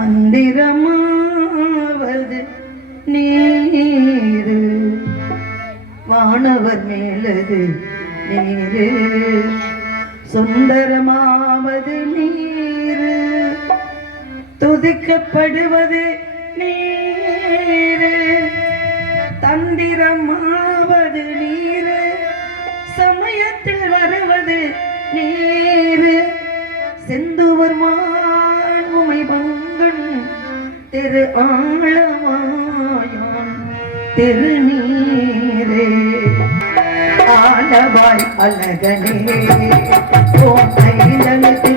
மந்திரமாவது நீரு. வானவர் மேலது நீரு. சுந்தரமாவது நீரு. துதிக்கப்படுவது நீரு. தந்திரமாவது நீரு. சமயத்தில் வருவது நீரு. செந்துவர் திரு ஆளவாயான் திருநீரே. ஆலவாய் அழகனே ஓம் ஐந்தனத்து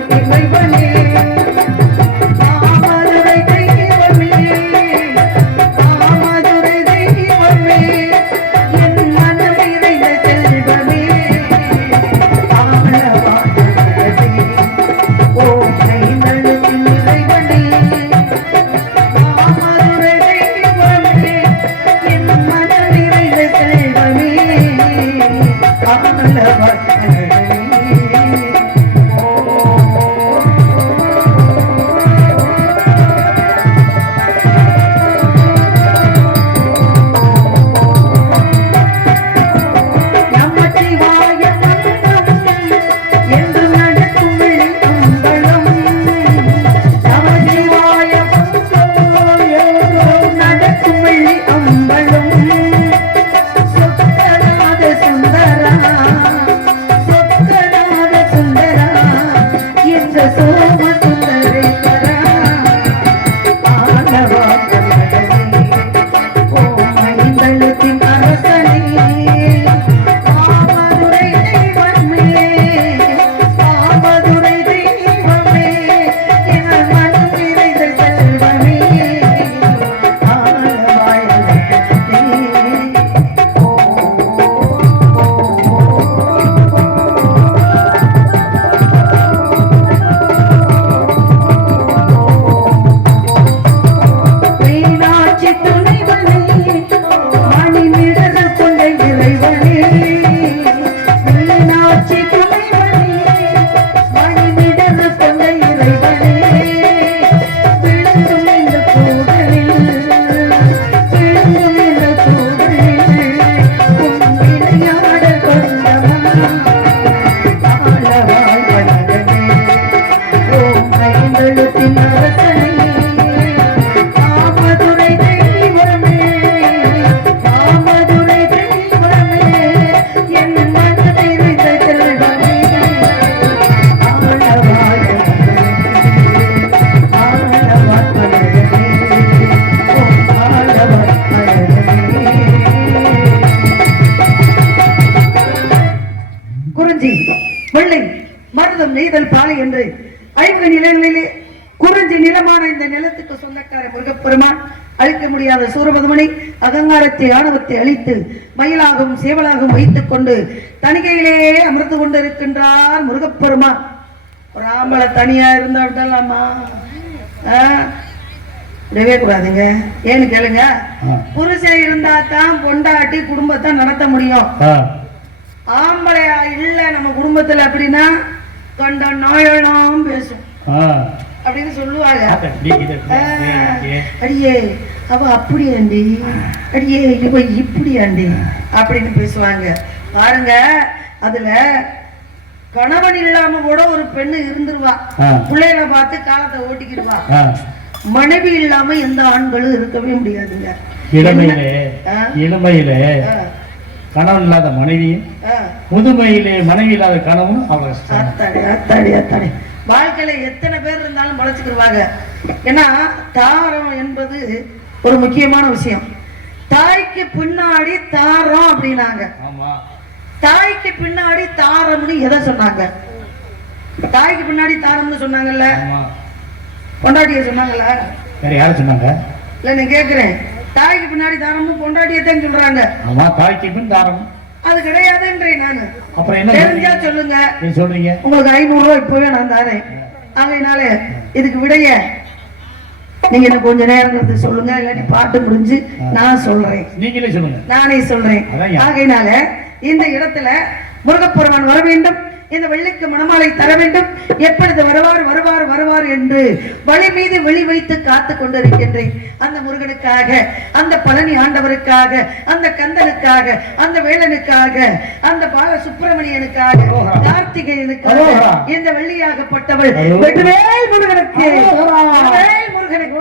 குறிஞ்சி வெள்ளை மருதம் நெய்தல் பாலை என்று ஐந்து நிலங்களிலே குறிஞ்சி நிலமான இந்த நிலத்துக்கு சொந்தக்கார முருகப்பெருமான் அழிக்க முடியாத சூரபதுமனை அகங்காரத்தை ஆணவத்தை அழித்து மயிலாகவும் சேவலாகவும் வைத்துக் கொண்டு தணிகையிலே அமர்ந்து கொண்டு இருக்கின்றார் முருகப்பெருமான். ஒரு ஆம்பளை தனியா இருந்தா விடலாமா? விடவே கூடாதுங்க. ஏன்னு கேளுங்க. புருஷன் இருந்தா தான் பொண்டாட்டி குடும்பத்தை நடத்த முடியும். ஆம்பளையா இல்ல நம்ம குடும்பத்துல அப்படின்னா கண்ட நாயெல்லாம் பேசும். அப்படின்னு சொல்லுவாங்க. அடியே அவ அப்படியாண்டி அடியே இவ இப்படியாண்டி அப்படின்னு பேசுவாங்க. பாருங்க அதுல கணவன் இல்லாம கூட ஒரு பெண்ணு இருந்துருவா. பிள்ளைகளை பார்த்து காலத்தை ஓட்டிக்கிடுவா. மனைவி இல்லாம எந்த ஆண்களும் இருக்கவே முடியாதுங்க. இளமையிலே? இளமையிலே கணவன் இல்லாத மனைவியும். முதுமையிலே மனைவி இல்லாத கணவன் அத்தாடி வாழ்க்கையில எத்தனை பேர் இருந்தாலும் பழச்சுக்கிடுவாங்க ஏன்னா தாரம் என்பது ஒரு முக்கியமான விஷயம். தாய்க்கு பின்னாடி தாரம் அப்படின்னாங்க. தாய்க்கு பின்னாடி தாரம்னு எதை சொன்னாங்க? தாய்க்கு பின்னாடி தாரம்னு சொன்னாங்கல்ல? ஆமா. பொண்டாட்டிய சொன்னாங்கல்ல வேற யார சொன்னாங்க? இல்ல நான் கேக்குறேன். தாய்க்கு பின்னாடி தாரமும் பொண்டாட்டியத்தான் சொல்றாங்க. ஆமா தாய்க்கு பின் தாரம். அது கிடையாதுன்றேன் நானு. அப்புறம் என்ன தெரிஞ்சா? சொல்லுங்க. சொல்றீங்க? உங்களுக்கு ஐநூறு ரூபாய் இப்பவே நான் தரேன். ஆகையினால இதுக்கு விடைய நீங்க என்ன கொஞ்ச நேரம் சொல்லுங்க இல்லாட்டி பாட்டு முடிஞ்சு நான் சொல்றேன். நீங்களே சொல்லுங்க. நானே சொல்றேன். ஆகையினால இந்த இடத்துல முருகப்பெருமான் வர வேண்டும். இந்த வெள்ளிக்கு மணமாலை தர வேண்டும் எப்பொழுது வருவார் வருவார் வருவார் என்று வழி மீது வெளி வைத்து காத்து கொண்டிருக்கின்றேன் அந்த முருகனுக்காக அந்த பழனி ஆண்டவருக்காக அந்த கந்தனுக்காக அந்த வேலனுக்காக அந்த பால சுப்பிரமணியனுக்காக. கார்த்திகேயனுக்காக. இந்த வெள்ளியாகப்பட்டவள். வெற்றிவேல் முருகனுக்கு முருகனுக்கு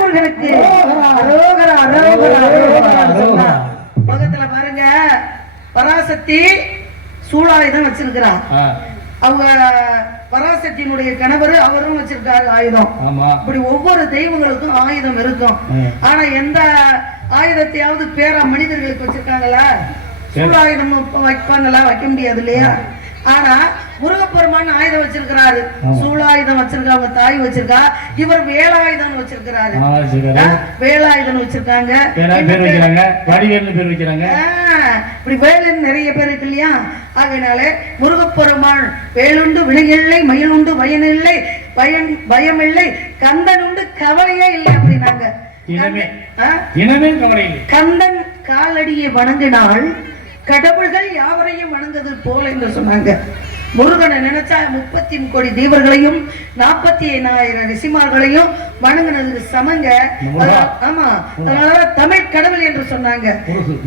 முருகனுக்கு அரோகரா. அரோகரா அரோகரா. உலகத்துல பாருங்க பராசக்தி சூளாயுதம் வச்சிருக்கிறா ஆ, அவங்க பராசக்தியினுடைய கணவர் அவரும் வச்சிருக்காரு ஆயுதம். இப்படி ஒவ்வொரு தெய்வங்களுக்கும் ஆயுதம் இருக்கும். ஆனா எந்த ஆயுதத்தையாவது பேரா மனிதர்களுக்கு வச்சிருக்காங்களா? இப்ப வைப்பாங்களா வைக்க முடியாது இல்லையா? ஆனா முருகப்பெருமான் ஆயுதம் வச்சிருக்கிறாரு. ஆமா. சூளாயுதம் வச்சிருக்கா அவங்க தாய் வச்சிருக்கா? இவர் வேலாயுதம் வச்சிருக்கிறாரு. வேலாயுதம் வச்சிருக்காங்க. இப்படி வேலுன்னு நிறைய பேர் இருக்கு இல்லையா? ஆகையினால முருகப்பெருமாள் வேலுண்டு வினையில்லை மயிலுண்டு பயனில்லை பயன் கவலையே இல்லை அப்படின்னாங்க. இனமே ஆ? இனமே கவலை இல்லை. கந்தன் காலடியை வணங்கினால் கடவுள்கள் யாவரையும் வணங்குவது போல என்று சொன்னாங்க. முருகனை நினைச்சா முப்பத்தி கோடி தேவர்களையும் நாற்பத்தி ஐநாயிரம் ரிஷிமார்களையும் வணங்குனதுக்கு சமங்க. ஆமா அதனால தமிழ் கடவுள் என்று சொன்னாங்க.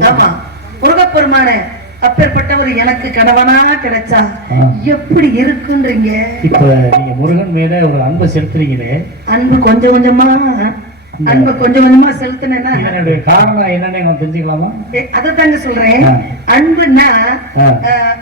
ஆமா முருகப்பெருமானே அப்பேற்பட்டவர் எனக்கு கணவனா கிடைச்சா. எப்படி இருக்குன்றீங்க? இப்ப நீங்க முருகன் மேல ஒரு அன்பை செலுத்துறீங்களே. அன்பு கொஞ்சம் கொஞ்சமா அன்பு கொஞ்சம் கொஞ்சமா செலுத்தினேன்னா இதனுடைய காரணம் என்னன்னு நான் தெரிஞ்சுக்கலாமா? அதைத்தாங்க சொல்றேன். ஆ. அன்புன்னா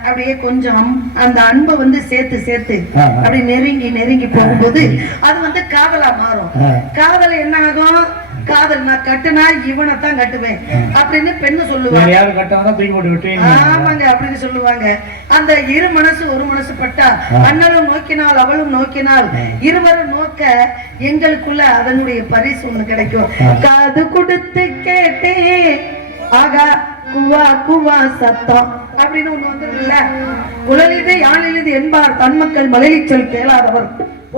அப்படியே கொஞ்சம் அந்த அன்பை வந்து சேர்த்து சேர்த்து. அப்படி நெருங்கி நெருங்கி போகும்போது அது வந்து காதலா மாறும். ஆ. காதல் என்ன ஆகும்? காதல் நான் கட்டுனா இவனை தான் கட்டுவேன் அப்படின்னு பெண்ணு சொல்லுவாங்க யாரும் கட்டாதான் தூக்கி போட்டு விட்டுவீங்க ஆமாங்க அப்படின்னு சொல்லுவாங்க. அந்த இரு மனசு ஒரு மனசு பட்டா அண்ணனும் நோக்கினால் அவளும் நோக்கினால் இருவரும் நோக்க எங்களுக்குள்ள அதனுடைய பரிசு ஒண்ணு கிடைக்கும். காது கொடுத்து கேட்டே ஆகா குவா குவா சத்தம் அப்படின்னு ஒண்ணு வந்துருக்குல்ல உலகிது யாழிலிது என்பார் தன்மக்கள் மலையை சொல் கேளாதவர்.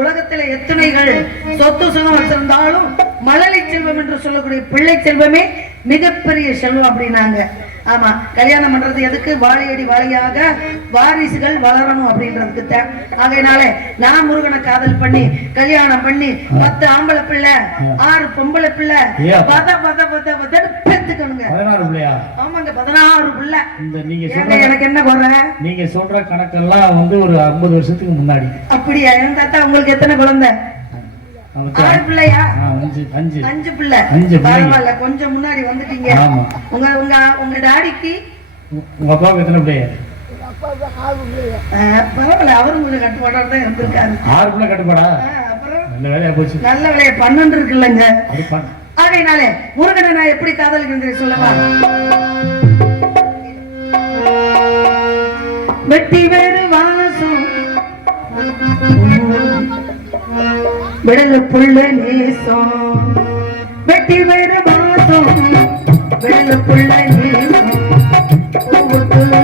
உலகத்துல எத்தனைகள் சொத்து சுகம் வச்சிருந்தாலும் மழலை செல்வம் என்று சொல்லக்கூடிய பிள்ளை செல்வமே மிகப்பெரிய செல்வம் அப்படின்னாங்க. ஆமா கல்யாணம் பண்றது எதுக்கு? வாழையடி வாழையாக வாரிசுகள் வளரணும் அப்படின்றதுக்கு தான். ஆகையினாலே நான் முருகனை காதல் பண்ணி கல்யாணம் பண்ணி பத்து ஆம்பளை பிள்ளை ஆறு பொம்பளை பிள்ளை. பத பத பத பதன்னு பெத்துக்கணுங்க ஆமாங்க பதினாறு பிள்ளை. எனக்கு என்ன குறை? நீங்க சொல்ற கணக்கெல்லாம் வந்து ஒரு ஐம்பது வருஷத்துக்கு முன்னாடி. அப்படியா? என் தாத்தா உங்களுக்கு எத்தனை குழந்தை? ஆறு பிள்ளையா? ஆ, அஞ்சு அஞ்சு. அஞ்சு பிள்ளை. அஞ்சு பிள்ளைங்க. பரவாயில்ல கொஞ்சம் முன்னாடி வந்துட்டீங்க. உங்க உங்க உங்க டாடிக்கு? உ- உங்க அப்பாவுக்கு எத்தனை பிள்ளையா? அஹ், பரவாயில்ல அவரும் கொஞ்சம் கட்டுப்பாடா தான் இருந்திருக்காரு. ஆறு பிள்ளை கட்டுப்பாடா? நல்ல வேலையா போச்சு. நல்ல விலைய பன்னெண்டு இருக்குல்லங்க. ஆகையினாலே முருகனை நான் எப்படி காதலிக்கிறேன் சொல்லவா? வெட்டி வேறு வாசம். விடல புள்ள நேசம். வெட்டி வேறு பாசம் விடல புள்ள நேசம். ஒவ்வொரு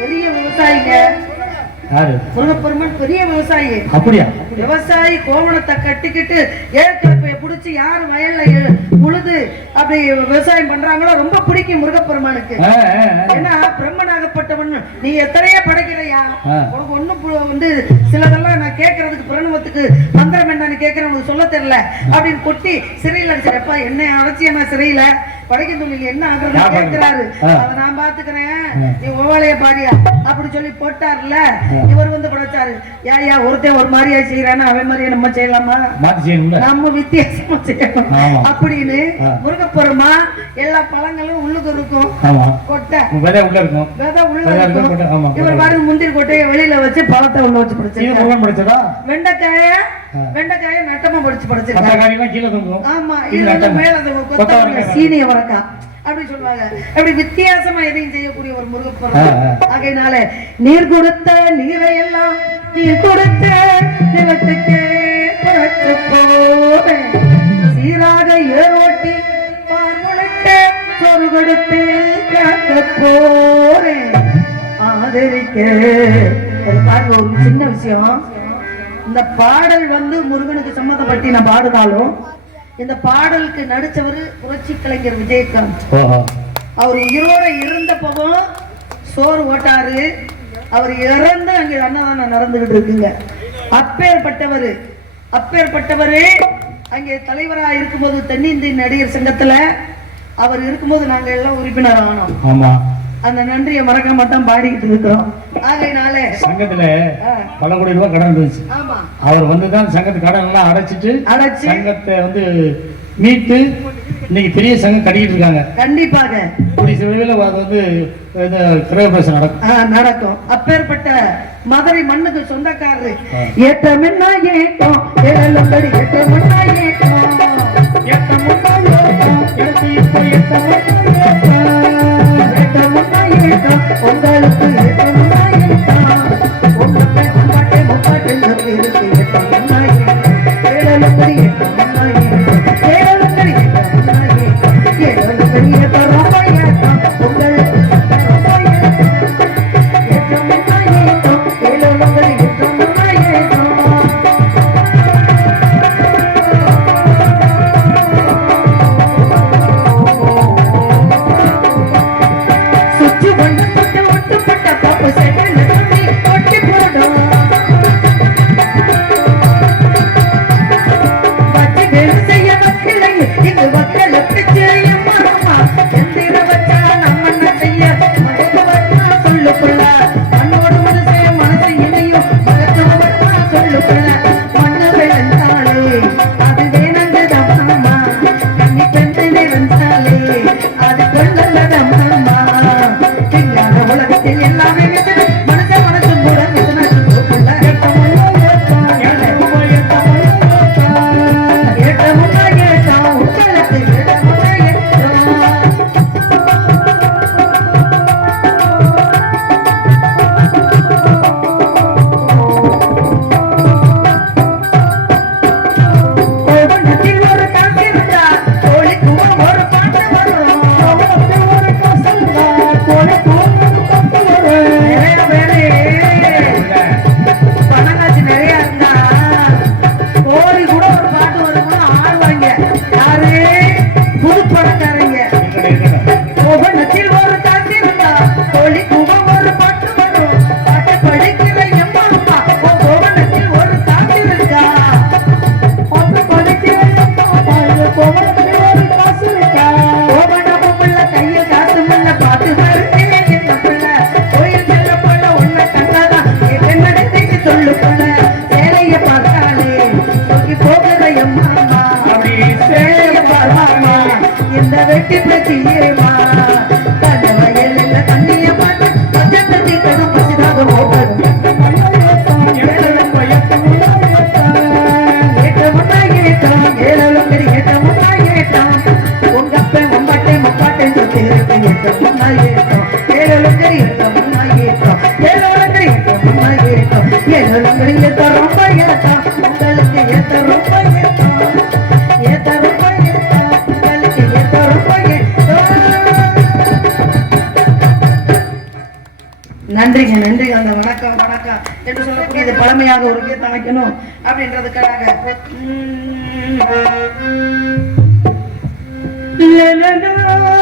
பெரிய விவசாயிங்க. யாரு? முருகப்பெருமன் பெரிய விவசாயி. அப்படியா? விவசாயி கோவணத்தை கட்டிக்கிட்டு ஏற்கப்பைய புடிச்சு யார் வயல்ல உழுது அப்படி விவசாயம் பண்றாங்களோ ரொம்ப பிடிக்கும் முருகப்பெருமானுக்கு. ஏன்னா பிரம்மனாகப்பட்டவன். நீ எத்தனையோ படைக்கிறையா. உனக்கு பு- வந்து சிலதெல்லாம் நான் கேட்கறதுக்கு பிரணவத்துக்கு மந்திரம் என்னன்னு கேட்கறேன் உனக்கு சொல்ல தெரியல. அப்படின்னு கொட்டி சிறையில் அடிச்சிருப்பா என்ன அடைச்சியமா சிறையில படைக்க நீங்க என்ன ஆகுறது? கேட்கிறாரு. அதை நான் பாத்துக்கிறேன். நீ ஓவாளைய பாரியா அப்படி சொல்லி போட்டார்ல. இவர் வந்து படைச்சாரு ஏயா ஒருத்தன் ஒரு மாதிரியா செய்யறானா அவன் மாதிரியே நம்ம செய்யலாமா நம்ம வித்தியாசமா செய்யணும் ஆமா. அப்படின்னு. முருகப்பெருமா எல்லா பழங்களும் உள்ளுக்கு இருக்கும் கொட்டை விதை உள்ள இருக்கும் விதை உள்ள இவர். பாருங்க முந்திரி கொட்டையை வெளியில வச்சு பழத்தை உள்ள வச்சு படிச்சதா வெண்டைக்காய. வெண்டைக்காய நட்டமா படிச்சு தொங்கும் ஆமா இது. மேல. சீனிய வரக்கா அப்படி சொல்லுவாங்க. அப்படி வித்தியாசமா எதையும் செய்யக்கூடிய ஒரு ஆ. ஆகையினால நீர் கொடுத்த நீரை எல்லாம் நீர் கொடுத்த நிலத்துக்கே சீராக ஏரோட்டி பார்முழுக்க சொரு கொடுத்து காக்க போறேன் ஆதரிக்க. அது பாருங்க ஒரு சின்ன விஷயம். இந்த பாடல் வந்து முருகனுக்கு சம்மந்தப்பட்டு நான் பாடுனாலும் இந்த பாடலுக்கு நடிச்சவர் புரட்சி கலைஞர் விஜயகாந்த். அவர் உயிரோட இருந்தப்பவும் சோறு ஓட்டாரு அவர் இறந்து அங்கே அன்னதானம் நடந்துகிட்டு இருக்குங்க. அப்பேற்பட்டவர் அப்பேற்பட்டவர் அங்கே தலைவராக இருக்கும்போது தென்னிந்திய நடிகர் சங்கத்துல அவர் இருக்கும்போது நாங்க எல்லாம் உறுப்பினர் ஆனோம். ஆமா. அந்த நன்றியை மறக்க மாட்டோம் பாடிக்கிட்டு இருக்கிறோம். ஆகையினால சங்கத்துல பல கோடி ரூபாய் கடன் இருந்துச்சு. ஆமா. அவர் வந்து தான் சங்கத்து கடன் எல்லாம் அடைச்சிட்டு அடைச்சு சங்கத்தை வந்து மீட்டு இன்னைக்கு பெரிய சங்கம் கட்டிக்கிட்டு இருக்காங்க. கண்டிப்பாக. கூடிய விரைவில் அது வந்து இந்த கிரகபிரவேசம் நடக்கும். நடக்கும். அப்பேற்பட்ட மதுரை மண்ணுக்கு சொந்தக்காரரு. ஆ. ஏற்றமென்னா ஏற்றம் ஏழலம்படி ஏற்றமென்னா ஏற்றம் Hombre Thank. அப்படின்றதுக்காக la la la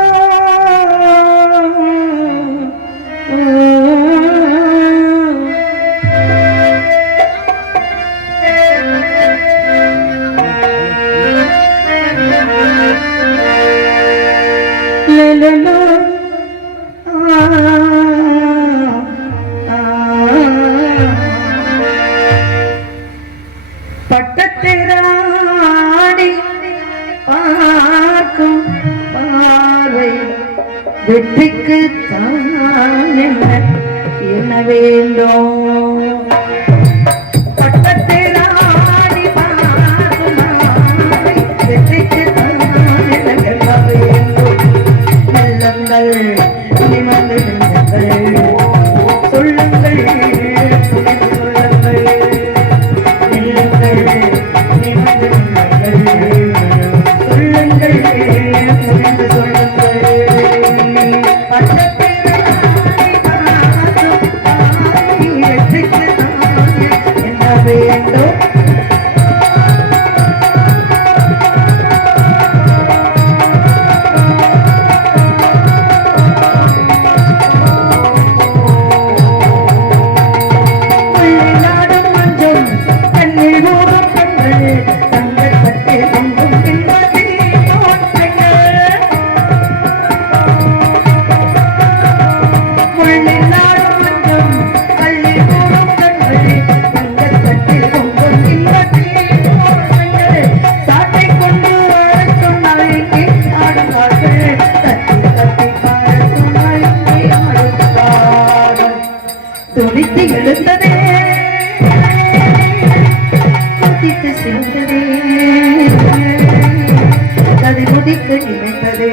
வெற்றிக்கு தான் என்ன வேண்டும். துடித்து எழுந்ததே. முதித்து சிந்ததே கதை முதித்து நினைத்ததே.